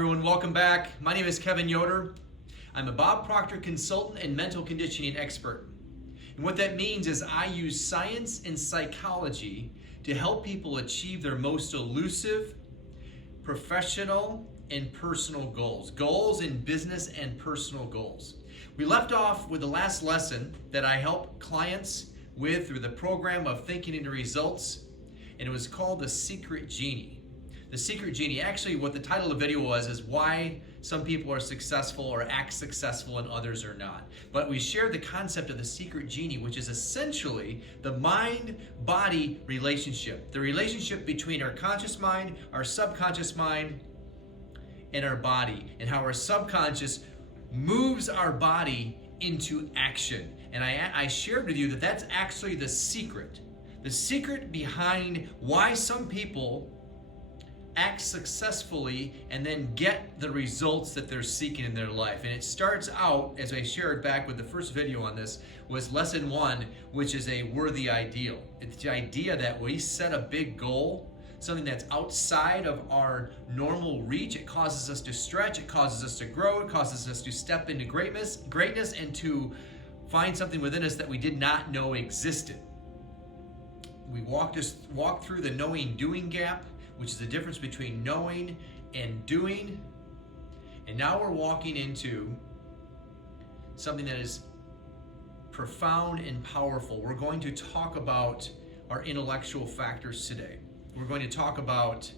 everyone, welcome back. My name is Kevin Yoder. I'm a Bob Proctor consultant and mental conditioning expert. And what that means is I use science and psychology to help people achieve their most elusive professional and personal goals. Goals in business and personal goals. We left off with the last lesson that I help clients with through the program of Thinking into Results, and it was called The Secret Genie. The Secret Genie, actually what the title of the video was is why some people are successful or act successful and others are not. But we shared the concept of the Secret Genie, which is essentially the mind-body relationship. The relationship between our conscious mind, our subconscious mind, and our body. And how our subconscious moves our body into action. And I shared with you that that's actually the secret. The secret behind why some people act successfully and then get the results that they're seeking in their life. And it starts out, as I shared back with the first video on this, was lesson 1, which is a worthy ideal. It's the idea that we set a big goal, something that's outside of our normal reach. It causes us to stretch, it causes us to grow, it causes us to step into greatness and to find something within us that we did not know existed. We walked through the knowing-doing gap, which is the difference between knowing and doing. And now we're walking into something that is profound and powerful. We're going to talk about our intellectual factors today. We're going to talk about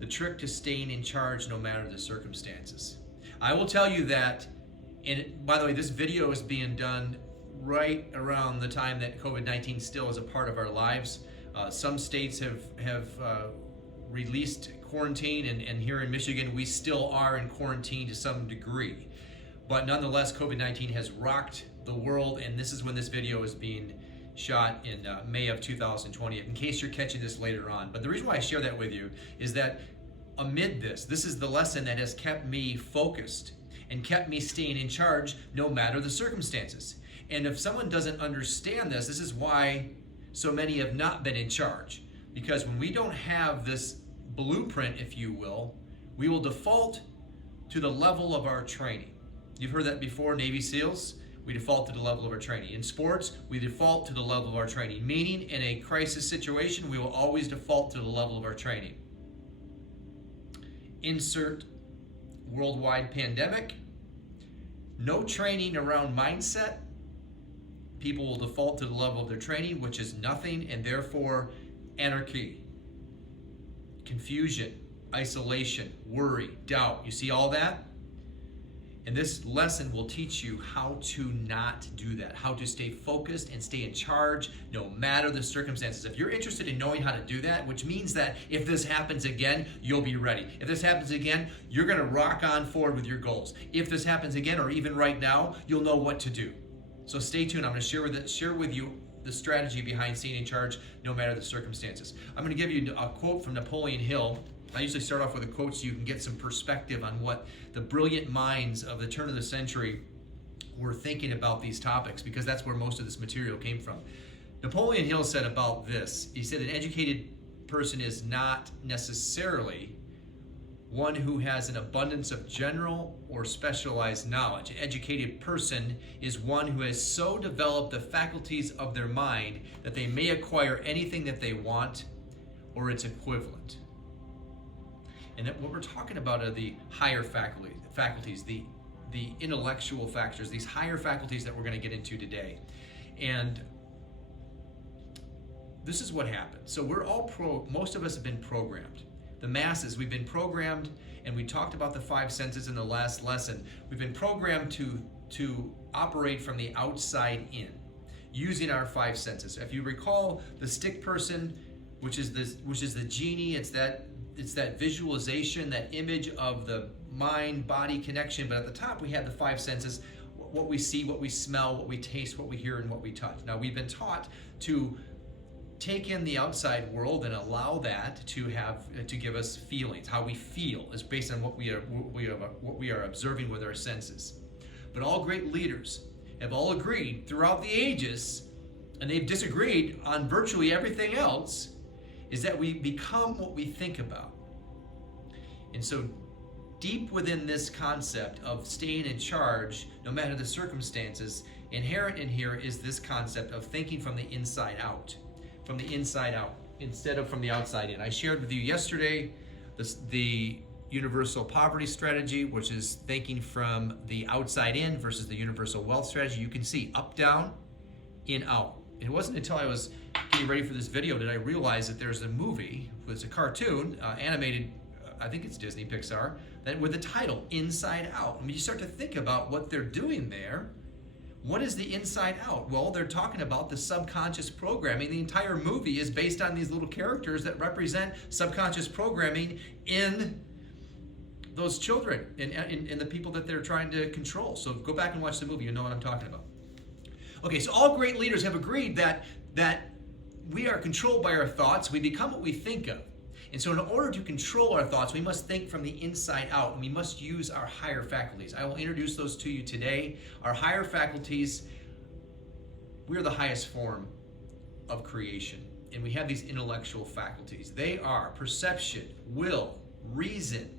the trick to staying in charge no matter the circumstances. I will tell you that, and by the way, this video is being done right around the time that COVID-19 still is a part of our lives. Some states have released quarantine, and here in Michigan we still are in quarantine to some degree, but nonetheless COVID-19 has rocked the world, and this is when this video is being shot in May of 2020, in case you're catching this later on. But the reason why I share that with you is that amid this is the lesson that has kept me focused and kept me staying in charge no matter the circumstances. And if someone doesn't understand this is why so many have not been in charge, because when we don't have this blueprint, if you will, we will default to the level of our training. You've heard that before, Navy SEALs, we default to the level of our training. In sports, we default to the level of our training, meaning in a crisis situation, we will always default to the level of our training. Insert worldwide pandemic, no training around mindset, people will default to the level of their training, which is nothing, and therefore anarchy, confusion, isolation, worry, doubt. You see all that? And this lesson will teach you how to not do that, how to stay focused and stay in charge no matter the circumstances. If you're interested in knowing how to do that, which means that if this happens again, you'll be ready. If this happens again, you're going to rock on forward with your goals. If this happens again, or even right now, you'll know what to do. So stay tuned. I'm going to share with you the strategy behind staying in charge no matter the circumstances. I'm going to give you a quote from Napoleon Hill. I usually start off with a quote so you can get some perspective on what the brilliant minds of the turn of the century were thinking about these topics, because that's where most of this material came from. Napoleon Hill said about this, he said, an educated person is not necessarily one who has an abundance of general or specialized knowledge. An educated person is one who has so developed the faculties of their mind that they may acquire anything that they want or its equivalent. And that what we're talking about are the higher faculties, the intellectual factors, these higher faculties that we're going to get into today. And this is what happens. So we're all most of us have been programmed. The masses, we've been programmed, and we talked about the 5 senses in the last lesson. We've been programmed to operate from the outside in, using our 5 senses. If you recall, the stick person, which is the genie, it's that visualization, that image of the mind-body connection. But at the top, we have the 5 senses: what we see, what we smell, what we taste, what we hear, and what we touch. Now, we've been taught to take in the outside world and allow that to give us feelings. How we feel is based on what we are observing with our senses. But all great leaders have all agreed throughout the ages, and they've disagreed on virtually everything else, is that we become what we think about. And so deep within this concept of staying in charge, no matter the circumstances, inherent in here is this concept of thinking from the inside out. From the inside out, instead of from the outside in. I shared with you yesterday the universal poverty strategy, which is thinking from the outside in versus the universal wealth strategy. You can see up, down, in, out. It wasn't until I was getting ready for this video did I realize that there's a movie, it's a cartoon, animated, I think it's Disney, Pixar, that with the title Inside Out. I mean, you start to think about what they're doing there. What is the inside out? Well, they're talking about the subconscious programming. The entire movie is based on these little characters that represent subconscious programming in those children and the people that they're trying to control. So go back and watch the movie, you know what I'm talking about. Okay, so all great leaders have agreed that we are controlled by our thoughts. We become what we think of. And so in order to control our thoughts, we must think from the inside out, and we must use our higher faculties. I will introduce those to you today. Our higher faculties, we're the highest form of creation, and we have these intellectual faculties. They are perception, will, reason,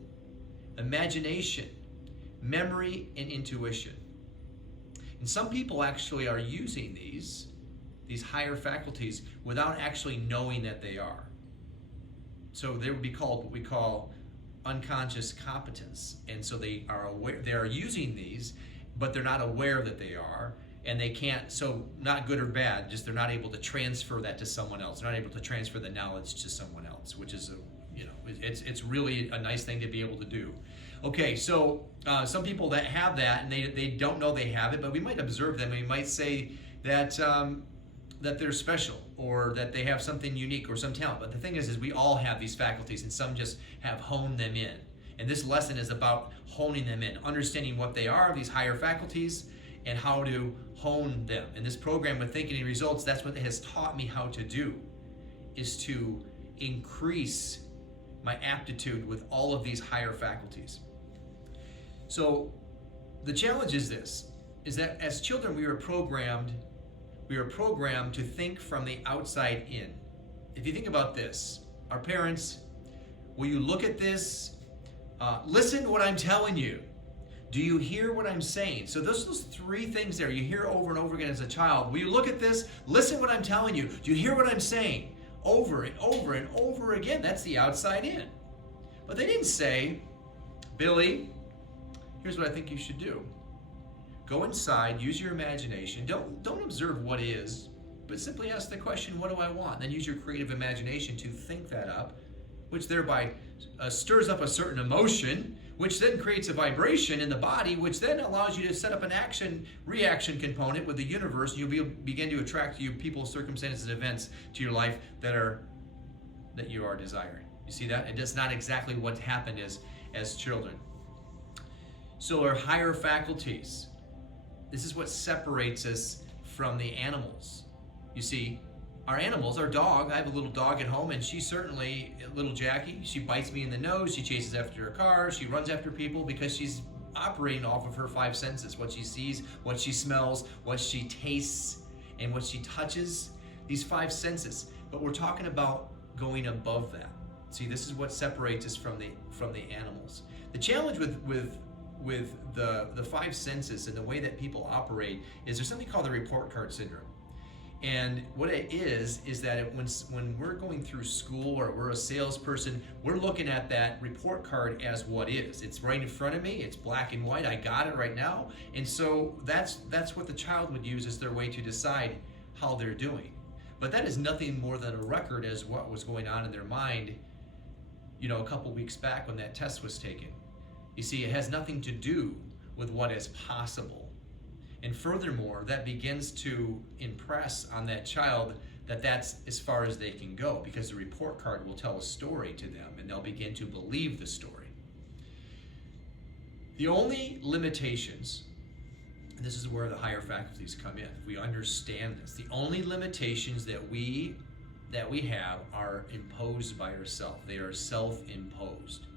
imagination, memory, and intuition. And some people actually are using these higher faculties without actually knowing that they are. So they would be called what we call unconscious competence. And so they are aware, they are using these, but they're not aware that they are, and they can't, so not good or bad, just they're not able to transfer that to someone else. They're not able to transfer the knowledge to someone else, which is, it's really a nice thing to be able to do. Okay, so some people that have that, and they don't know they have it, but we might observe them, and we might say that that they're special, or that they have something unique or some talent. But the thing is we all have these faculties, and some just have honed them in. And this lesson is about honing them in, understanding what they are, these higher faculties, and how to hone them. And this program with Thinking and Results, that's what it has taught me how to do, is to increase my aptitude with all of these higher faculties. So the challenge is this, is that as children we are programmed to think from the outside in. If you think about this, our parents, will you look at this? Listen to what I'm telling you. Do you hear what I'm saying? So those three things there you hear over and over again as a child. Will you look at this? Listen to what I'm telling you. Do you hear what I'm saying? Over and over and over again. That's the outside in. But they didn't say, Billy, here's what I think you should do. Go inside, use your imagination. Don't observe what is, but simply ask the question, what do I want? Then use your creative imagination to think that up, which thereby stirs up a certain emotion, which then creates a vibration in the body, which then allows you to set up an reaction component with the universe, and you'll begin to attract to you people, circumstances, events to your life that you are desiring. You see that? It's not exactly what happened as children. So our higher faculties, this is what separates us from the animals. You see, our animals, our dog, I have a little dog at home, and she certainly, little Jackie, she bites me in the nose, she chases after a car, she runs after people because she's operating off of her five senses, what she sees, what she smells, what she tastes, and what she touches, these five senses. But we're talking about going above that. See, this is what separates us from the animals. The challenge with the five senses and the way that people operate is there's something called the report card syndrome. And what it is that when we're going through school or we're a salesperson, we're looking at that report card as what is. It's right in front of me, it's black and white, I got it right now. And so that's what the child would use as their way to decide how they're doing. But that is nothing more than a record as what was going on in their mind, a couple weeks back when that test was taken. You see, it has nothing to do with what is possible. And furthermore, that begins to impress on that child that that's as far as they can go, because the report card will tell a story to them and they'll begin to believe the story. The only limitations, and this is where the higher faculties come in, if we understand this, the only limitations that we have are imposed by ourselves. They are self-imposed.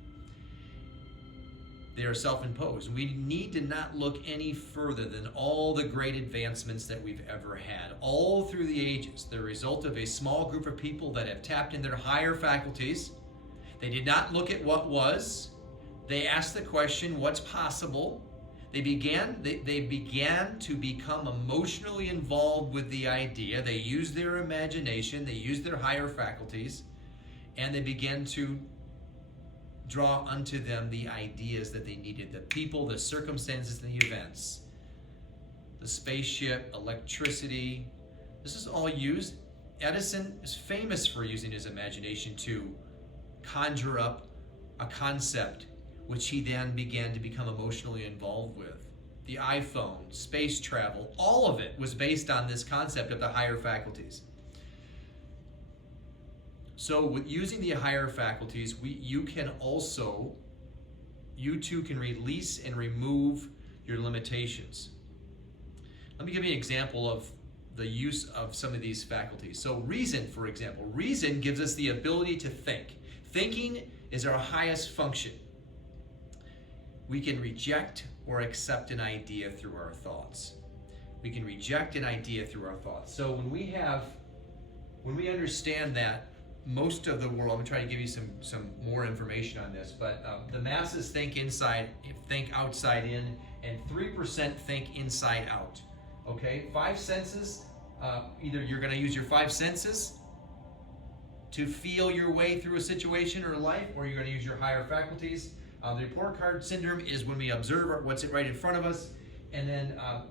They are self-imposed. We need to not look any further than all the great advancements that we've ever had, all through the ages, the result of a small group of people that have tapped in their higher faculties. They did not look at what was, They asked the question, what's possible? They began to become emotionally involved with the idea. They used their imagination, they used their higher faculties, and they began to draw unto them the ideas that they needed, the people, the circumstances, and the events. The spaceship, electricity, this is all used. Edison is famous for using his imagination to conjure up a concept which he then began to become emotionally involved with. The iPhone, space travel, all of it was based on this concept of the higher faculties. So with using the higher faculties, you too can release and remove your limitations. Let me give you an example of the use of some of these faculties. So reason, for example. Reason gives us the ability to think. Thinking is our highest function. We can reject or accept an idea through our thoughts. We can reject an idea through our thoughts. So when we understand that most of the world, I'm trying to give you some more information on this, but the masses think outside in, and 3% think inside out. Okay, 5 senses, either you're going to use your 5 senses to feel your way through a situation or life, or you're going to use your higher faculties. The report card syndrome is when we observe what's right in front of us, and then our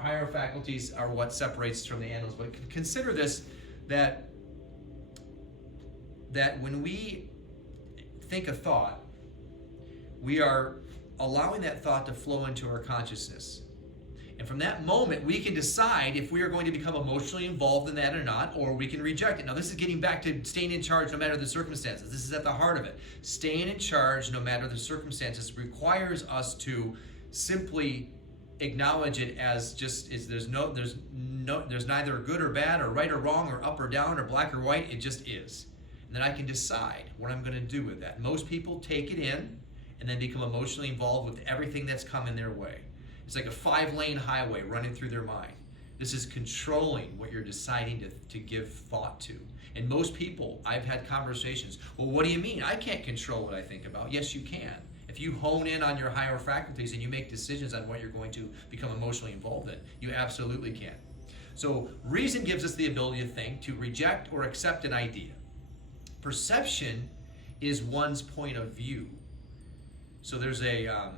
higher faculties are what separates us from the animals. But consider this, that when we think a thought, we are allowing that thought to flow into our consciousness. And from that moment, we can decide if we are going to become emotionally involved in that or not, or we can reject it. Now, this is getting back to staying in charge no matter the circumstances. This is at the heart of it. Staying in charge no matter the circumstances requires us to simply acknowledge it as there's neither good or bad or right or wrong or up or down or black or white. It just is. And then I can decide what I'm going to do with that. Most people take it in and then become emotionally involved with everything that's come in their way. It's like a 5-lane highway running through their mind. This is controlling what you're deciding to give thought to. And most people, I've had conversations, well, what do you mean? I can't control what I think about. Yes, you can. If you hone in on your higher faculties and you make decisions on what you're going to become emotionally involved in, you absolutely can. So reason gives us the ability to think, to reject or accept an idea. Perception is one's point of view. So there's a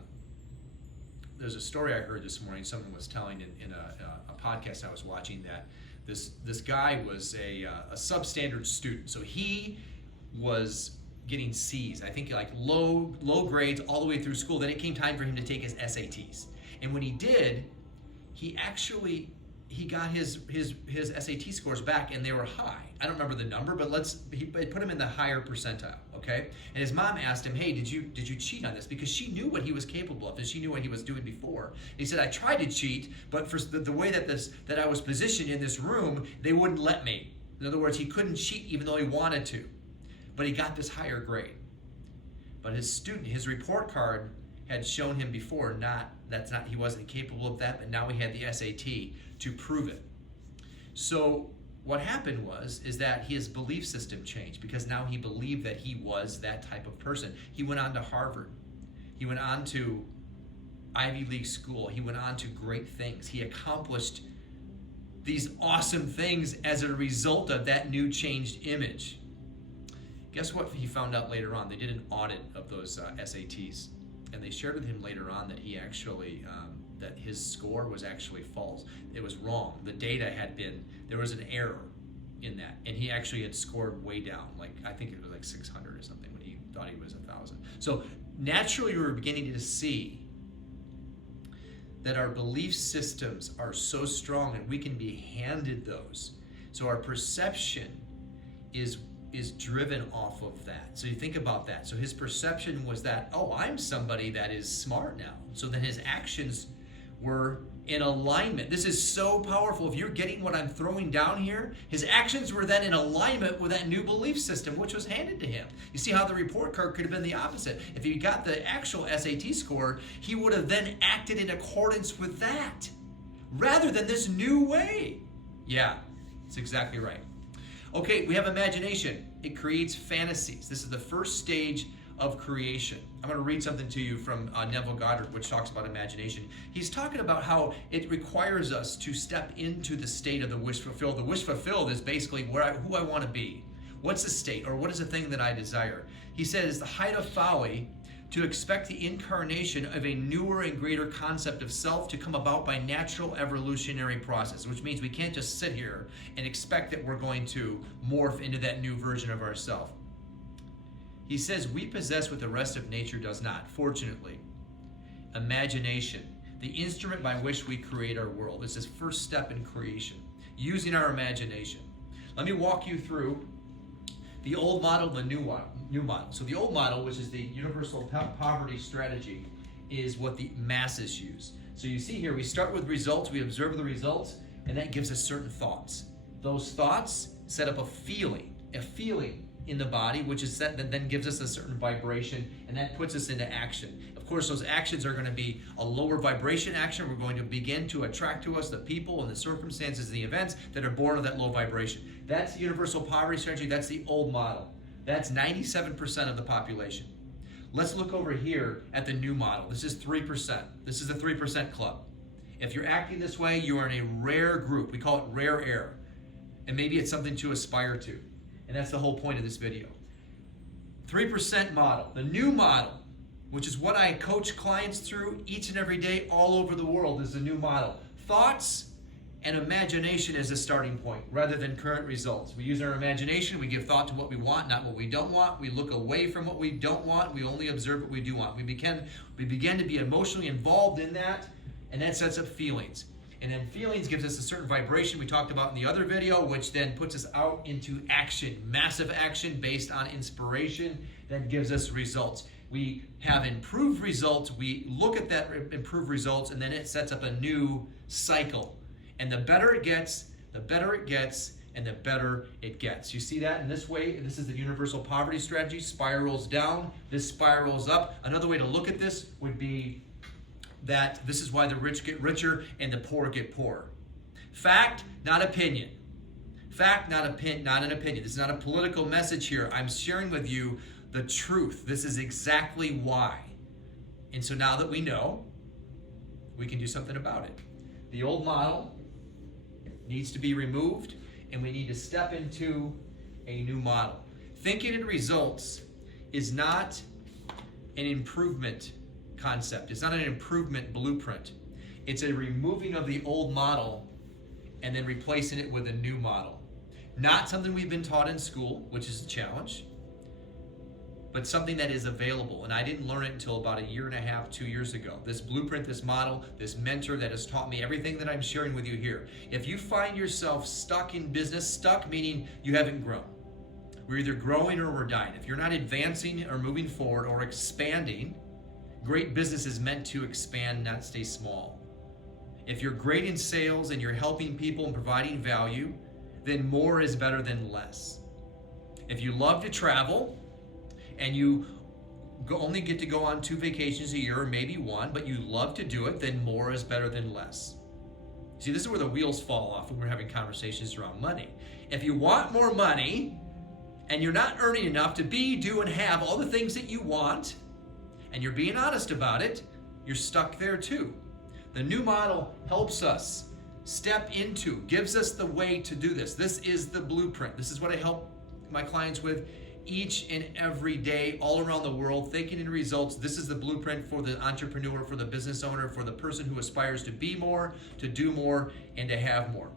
story I heard this morning. Someone was telling in a podcast I was watching that this guy was a substandard student. So he was getting C's, I think like low grades all the way through school. Then it came time for him to take his SATs. And when he did, he got his SAT scores back, and they were high. I don't remember the number, but he put him in the higher percentile, okay? And his mom asked him, hey, did you cheat on this? Because she knew what he was capable of, and she knew what he was doing before. And he said, I tried to cheat, but for the way that I was positioned in this room, they wouldn't let me. In other words, he couldn't cheat even though he wanted to. But he got this higher grade. But his report card had shown him before he wasn't capable of that, but now he had the SAT to prove it. So what happened is that his belief system changed, because now he believed that he was that type of person. He went on to Harvard. He went on to Ivy League school. He went on to great things. He accomplished these awesome things as a result of that new changed image. Guess what he found out later on? They did an audit of those SATs, and they shared with him later on that he actually that his score was actually false. It was wrong. The data there was an error in that, and he actually had scored way down. Like, I think it was like 600 or something when he thought he was 1,000. So naturally, we were beginning to see that our belief systems are so strong, and we can be handed those. So our perception is driven off of that. So you think about that. So his perception was that, oh, I'm somebody that is smart now. So then his actions were in alignment. This is so powerful. If you're getting what I'm throwing down here, his actions were then in alignment with that new belief system, which was handed to him. You see how the report card could have been the opposite. If he got the actual SAT score, he would have then acted in accordance with that, rather than this new way. Yeah, that's exactly right. Okay, we have imagination. It creates fantasies. This is the first stage of creation. I'm going to read something to you from Neville Goddard, which talks about imagination. He's talking about how it requires us to step into the state of the wish fulfilled. The wish fulfilled is basically who I want to be. What's the state, or what is the thing that I desire? He said it's the height of folly to expect the incarnation of a newer and greater concept of self to come about by natural evolutionary process, which means we can't just sit here and expect that we're going to morph into that new version of ourselves. He says we possess what the rest of nature does not, fortunately. Imagination, the instrument by which we create our world. It's this first step in creation, using our imagination. Let me walk you through the old model and the new model. So the old model, which is the universal poverty strategy, is what the masses use. So you see here, we start with results, we observe the results, and that gives us certain thoughts. Those thoughts set up a feeling in the body, which is set, that then gives us a certain vibration, and that puts us into action. Of course, those actions are going to be a lower vibration action. We're going to begin to attract to us the people and the circumstances and the events that are born of that low vibration. That's the universal poverty strategy. That's the old model. That's 97% of the population. Let's look over here at the new model. This is 3%. This is the 3% club. If you're acting this way, you are in a rare group. We call it rare air. And maybe it's something to aspire to. And that's the whole point of this video. 3% model, the new model, which is what I coach clients through each and every day all over the world, is the new model. Thoughts and imagination as a starting point rather than current results. We use our imagination, we give thought to what we want, not what we don't want. We look away from what we don't want, we only observe what we do want. We begin to be emotionally involved in that, and that sets up feelings. And then feelings gives us a certain vibration we talked about in the other video, which then puts us out into action, massive action based on inspiration that gives us results. We have improved results, we look at that improved results, and then it sets up a new cycle. And the better it gets, the better it gets, and the better it gets. You see that in this way? This is the universal poverty strategy, spirals down, this spirals up. Another way to look at this would be that this is why the rich get richer and the poor get poorer. Fact, not opinion. Fact, not an opinion. This is not a political message here. I'm sharing with you the truth. This is exactly why. And so now that we know, we can do something about it. The old model needs to be removed, and we need to step into a new model. Thinking in results is not an improvement concept. It's not an improvement blueprint. It's a removing of the old model and then replacing it with a new model. Not something we've been taught in school, which is a challenge, but something that is available. And I didn't learn it until about 1.5 years, 2 years ago. This blueprint, this model, this mentor that has taught me everything that I'm sharing with you here. If you find yourself stuck in business, stuck meaning you haven't grown. We're either growing or we're dying. If you're not advancing or moving forward or expanding, great business is meant to expand, not stay small. If you're great in sales and you're helping people and providing value, then more is better than less. If you love to travel and you only get to go on 2 vacations a year or maybe 1, but you love to do it, then more is better than less. See, this is where the wheels fall off when we're having conversations around money. If you want more money and you're not earning enough to be, do, and have all the things that you want, and you're being honest about it, you're stuck there too. The new model helps us step into, gives us the way to do this. This is the blueprint. This is what I help my clients with each and every day all around the world, thinking in results. This is the blueprint for the entrepreneur, for the business owner, for the person who aspires to be more, to do more, and to have more.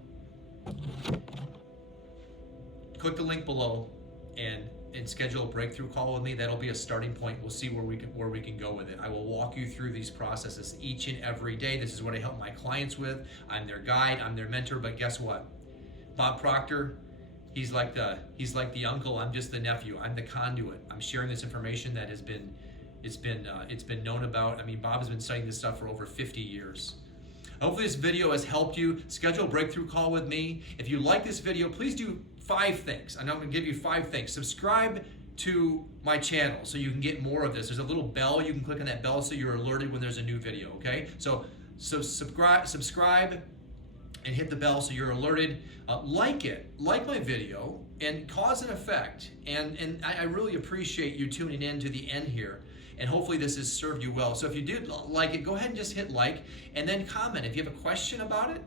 Click the link below and schedule a breakthrough call with me. That'll be a starting point. We'll see where we can go with it. I will walk you through these processes each and every day. This is what I help my clients with. I'm their guide, I'm their mentor, but guess what? Bob Proctor, he's like the uncle, I'm just the nephew. I'm the conduit. I'm sharing this information that it's been known about. I mean, Bob has been studying this stuff for over 50 years. Hopefully this video has helped you. Schedule a breakthrough call with me. If you like this video, please do 5 things. I'm going to give you 5 things. Subscribe to my channel so you can get more of this. There's a little bell. You can click on that bell so you're alerted when there's a new video, okay? So subscribe. and hit the bell so you're alerted. Like my video, and cause an effect. And I really appreciate you tuning in to the end here. And hopefully this has served you well. So if you did like it, go ahead and just hit like, and then comment. If you have a question about it,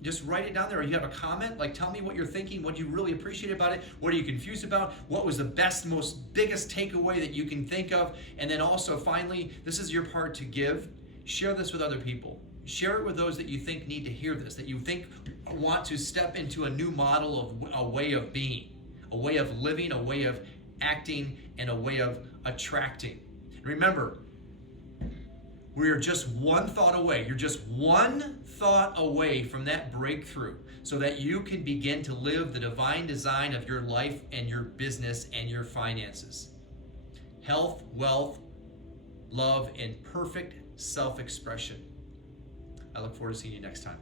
just write it down there. Or you have a comment, like tell me what you're thinking, what you really appreciate about it, what are you confused about, what was the biggest takeaway that you can think of. And then also, finally, this is your part to give. Share this with other people. Share it with those that you think need to hear this, that you think want to step into a new model of a way of being, a way of living, a way of acting, and a way of attracting. Remember, we are just one thought away. You're just one thought away from that breakthrough so that you can begin to live the divine design of your life and your business and your finances. Health, wealth, love, and perfect self-expression. I look forward to seeing you next time.